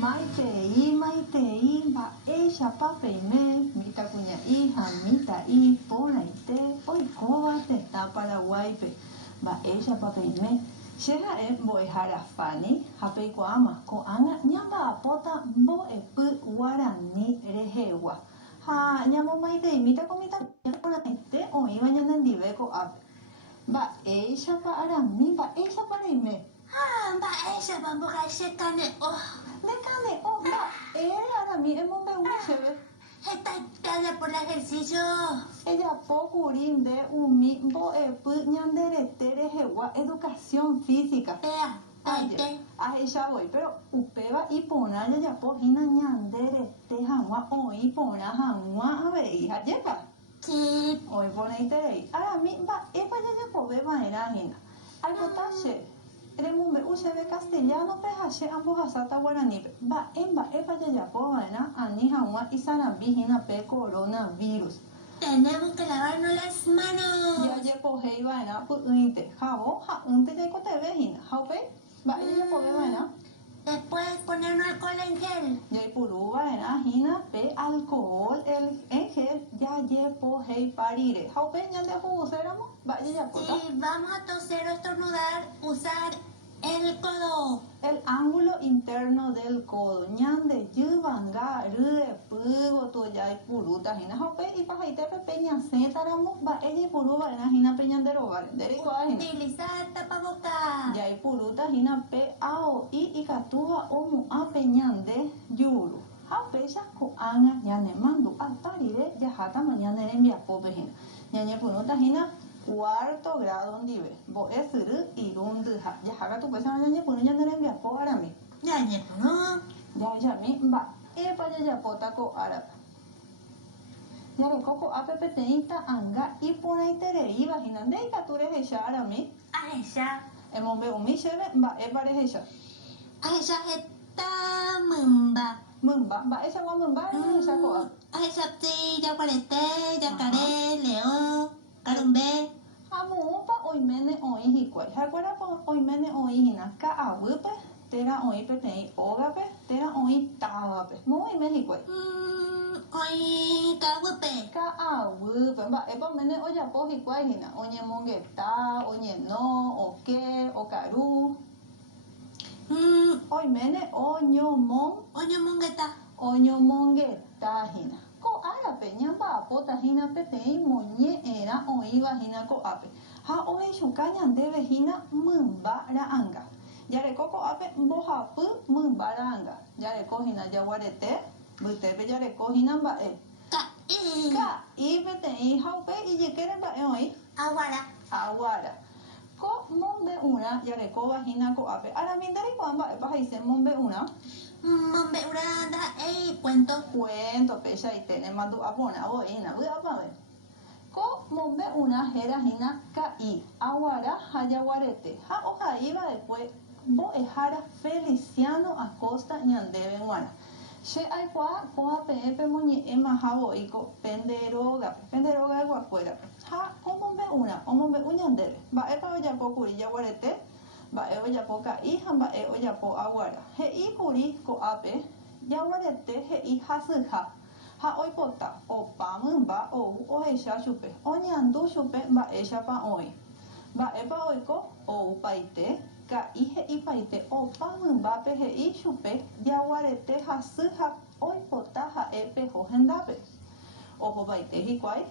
Maitei, mba'éichapa peime, mitãkuña'i ha mitã'i porãite oikóva tetã Paraguáipe, mba'éichapa peime. Che ha'e mbo'ehára Fanny ha peikuaáma ko'ág̃a ñamba'apóta mbo'epy Guarani rehegua. Ha ñamomaiteímintako mitãkuña porãite oĩva ñanendive ko'ápe. Mba'éichapa arami, mba'éichapa reime. Mba'éichapa mbokache kane'õ. Ndekane'õ mba'ére arami emombe'úva chéve. Hetaite ajapo ejercicio. Ejapókuri nde umi mbo'epy ñanderete rehegua educación física. Pea, taite. Ahechavoi, pero upéva iporã jajapohína ñanderete hag̃ua oĩ porã hag̃ua avei hajépa. Sí. Oiporãiterei. Arami mba'épa jajapoveva'erãhína. Aipota che remombe'u chéve castellanope ha che ambohasáta guaranípe. Mba'épa jajapova'erã ani hag̃ua isarambihína pe coronavirus. Tenemos que lavarnos las manos. Jajepohéiva'erã py'ỹinte. Javõ ha'ỹnte jaikotevehína. Ha upéi mba'e jajapoveva'erã. Después ponernos alcohol en gel. Jaipurúva'erãhína pe alcohol en gel jajepohéi parire. Ha upéi ñandehuvuséramo mba'e jajapóta. Si vamos a toser o estornudar, usar el codo. El ángulo interno del codo. Ñandejývanga ryepývo tojaipurútahína. Ha upéi ipahaite pe ñasẽtaramo mba'e jaipurúva'erãhína pe ñanderováre. Nderekuaáhína. Utilizar tapabocas. Jaipurútahína pe ao'i ikatúva omu'ã pe ñande júru. Ha upéicha ko'ág̃a ñanemandu alparire jahátama ñane rembiapópehína. Ñañepyrũtahína cuarto grado ndive. Mbo'e syry irundyha. Jahákatupéicha ñañepyrũ ñane rembiapo arami. Ñañepyrũ. Jajami mba'épa jajapóta ko'árape. Jareko ko'ápe peteĩ ta'ãnga iporãitereívahína. Ndeikatu rehecha arami. Ahecha. Emombe'umi chéve mba'épa rehecha. Ahecha heta mymba. Mymba. Mba'éichagua mymba rehecha ko'ápe. Ahechapti, jaguarete, jacaré, león, carumbe. Amo'ũpa oiméne oĩ hikuái. Ha'ekuérape oiméne oĩhína ka'avýpe, térã oĩ peteĩ ógape, térã oĩ távape. Mo'õime hikuái. Oĩ ka'aguýpe. Ka'avýpe. Mba'épa oméne ojapo hikuáihína. Oñemongeta, oñeno, oke, okaru. Oiméne Oñomongeta. oñomongetáhína. Ko'árape ñamba'apótahína peteĩ moñe'ẽrã oĩvahína ko'ápe. Ha ohechuka ñandevehína mymba ra'ãnga. Jareko ko'ápe mbohapy mymba ra'ãnga. Jarekohína jaguarete, mbytépe jarekohína mba'e. Ka'i peteĩ ha upéi ijykére mba'e oĩ. Aguara. Ko mombe'urã jarekovahína ko'ápe. Arami nderekuaa mba'épa haise mombe'urã. Mombe'urã ndaha'éi cuento. Cuento péichaite nemandu'aporãvoína vy'apavẽ. Ko mombe'urã hérahína ka'i, aguara ha jaguarete. Ha ohaíva'ekue mbo'ehára Feliciano Acosta ñandéve g̃uarã. Che aikuaa ko'apeẽ pemoñe'ẽmahavoíko penderógape. Penderóga guakuérape. Ha omombe'u ñandéve. Mba'épa ojapókuri jaguarete, mba'e ojapo ka'i ha mba'e ojapo aguara. He'íkuri ko'ápe jaguarete he'i hasyha. Ha oipota opa mymba ou ohecha chupe. Oñandu chupe mba'éichapa oĩ. Mba'épa oiko oupaite, ka'i he'ipaite opa mymbape he'i chupe jaguarete hasyha oipota ha'e peho hendápe. Ohopaite hikuái.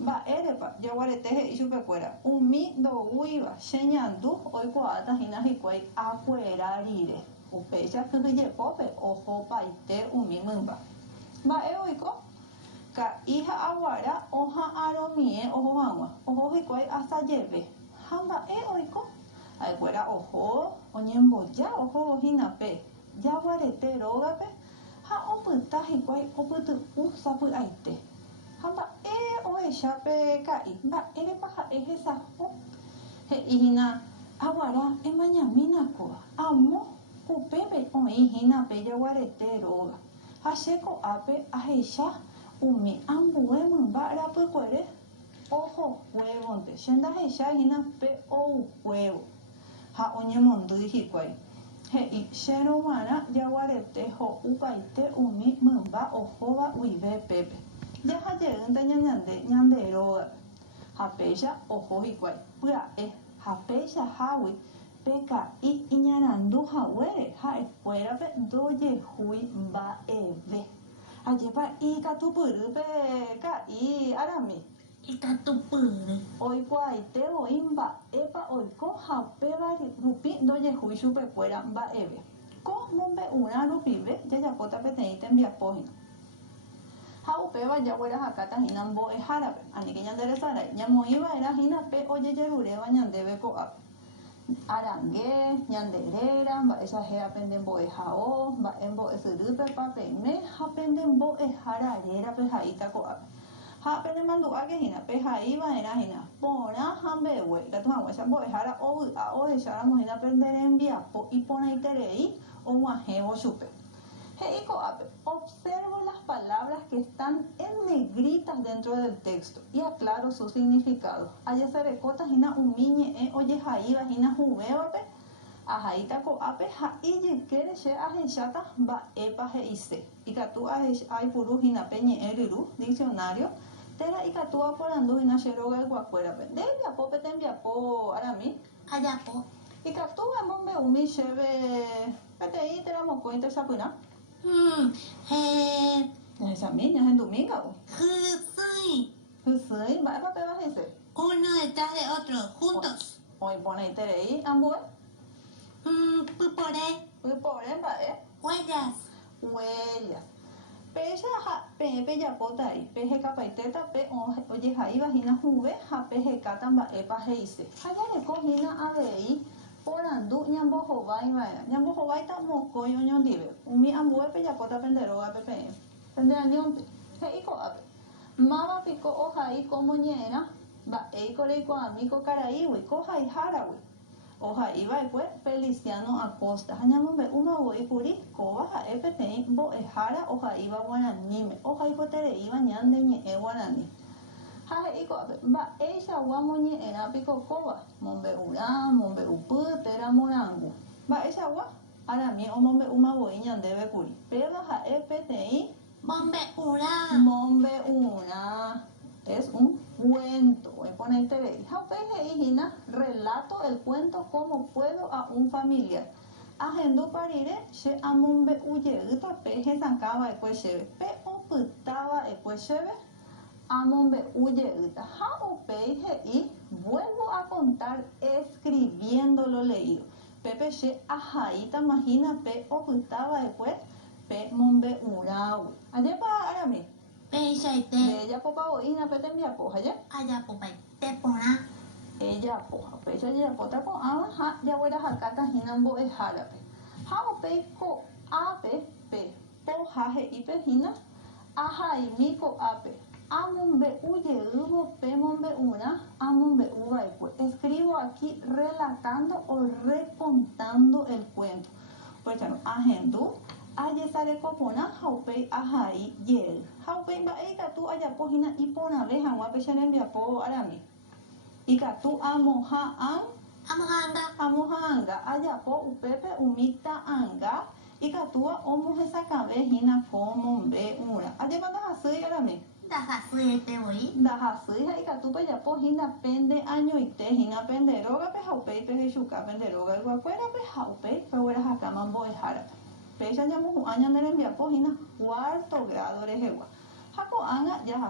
Mba'érepa jaguarete he'i chupekuéra. Umi ndoúiva cheñandu oikuaátahína hikuái akuera rire. Upéicha kyhyjepópe ohopaite umi mymba. Mba'e oiko ka'i ha aguara oha'ãrõmie oho hag̃ua. Oho hikuái asajeve. Ha mba'e oiko ha'ekuéra oho oñemboja ohohína pe jaguarete rógape ha opyta hikuái opytu'u sapy'aite. Ha mba'e ohecha pe ka'i. Mba'érepa ha'e hesaho he'íhina aguara emañamínakova. Amo upépe oĩhína pe jaguarete róga. Ha che ko'ápe ahecha umi ambue mymba rapykuere oho huevonte. Che ndahechahína pe ou huevo. Ha oñemondýi hikuái. Hei cheromara jaguarete ho'upaite umi mymba ohóva guive pépe. Jahajeýnte ñande rógape. Ha péicha oho hikuái pya'e ha peichahágui peka'i iñaranduhaguére ha'ekuérape ndojehúi mba'eve. Ajépa ikatupyrýpe ka'i arami. Ikatupyry. Oikuaitevoi mba'épa oiko ha upéva rupi ndojehúi chupekuéra mba'eve. Ko mombe'urã rupive jajapóta peteĩ tembiapohína. Ha upéva jaguerahakáta mbo'ehárape anike ñanderesarái ñamoĩva'erãhína pe ojejeruréva ñandéve ko'ápe. Arange, ñanderéra, mba'éicha héra pende mbo'ehao, mba'e mbo'esyrýpepa peime ha pende mbo'ehárarérape ha'íta ko'ápe. Ha pende mandu'ákehína pe ha'íva'erãhína porã ha mbegue ikatu hag̃uáicha mbo'ehára ovy'a ohecharãmohína pende rembiapo iporãiterei og̃uahẽvo chupe. He'i ko'ápe, observo las palabras que están en negritas dentro del texto y aclaro su significado. Ajeserekótahína umi ñe'ẽ ojehaívahína huvévape ahaíta ko'ápe ha ijykére che ahecháta mba'épa he'ise. Ikatu aipurúhína pe ñe'ẽ ryru diccionario térã ikatu aporandúhína che rogayguakuérape. Ndéviapópe tembiapo arami. Ajapo. Ikatu emombe'úmi chéve peteĩ térã mokõi techapyrã. Ñahechami ñahendumíngavo. Hysýi mba'épapeva he'ise. Uno detrás de otro, juntos. Oiporãiterei ambue. Pypore. Pypore mba'e. Huellas. Huellas. Péicha ha peẽ pejapótai pehekapaitéta pe ojehaívahína huve ha pehekáta mba'épa he'ise. Ha jarekohína avei porandu ñambohovaiva'erã. Ñambohováita mokõi oñondive. Umi ambue pejapóta pende rógape peẽ. Pende añónte. He'i ko'ápe. Mávapiko ohai como ñe'ẽrã. Mba'éiko reikuaami ko karaigui ko haiháragui. Oha'íva'ekue Feliciano Acosta. Ha ñamombe'úmavoíkuri kóva ha'e peteĩ mbo'ehára oha'íva guaraníme. Ohaipotereíva ñande ñe'ẽ guarani. Ha he'i ko'ápe mba'éichagua moñe'ẽrãpiko kóva. Mombe'urã, mombe'upy, térãmorangu. Mba'éichagua arami omombe'úmavoi ñandévekuri. Péva ha'e peteĩ Mombe'urã. mombe'urã. Es un cuento. Oiporãiterei. Ha upéi he'íhína relato el cuento como puedo a un familiar. Ahendúpa rire che amombe'ujeýta pe hesakãva'ekue chéve. Pe opytáva'ekue chéve amombe'ujeýta. Ha upéi he'i vuelvo a contar escribiendo lo leído. Pépe che ahaítamahína pe opytáva'ekue pe mombe'urãgui. Ajépa arami. Peichaite. Ejapopavoína pe tembiapo haje. Ajapopaite porã. Ejapo. Péicha ejapóta ko'ãva ha jaguerahakáta mbo'ehárape. Ha upéi ko'ápe pe poha he'ípehína ahaimi ko'ápe. Amombe'ujeývo pe mombe'urã amombe'úva'ekue. Escribo aquí relatando o recontando el cuento. Por ejemplo, ahendu ajesareko porã ha upéi ahai jey. Ha upéi mba'e ikatu ajapohína iporãve hag̃uápe che rembiapo arami. Ikatu amoha'ã. Amoha'ãnga ajapo upépe umi ta'ãnga ikatúva omohesakãvehína ko mombe'urã. Ajépa ndahasýi arami. Ndahasýetevoi. Ndahasýi ha ikatúpa japohína pende añoitéhína pende rógape ha upéi pehechuka pende rógaiguakuérape ha upéi peguerahakáma mbo'ehárape. Péicha ñamohu'ã ñande rembiapohína cuarto grado rehegua. Ha ko'ág̃a jaha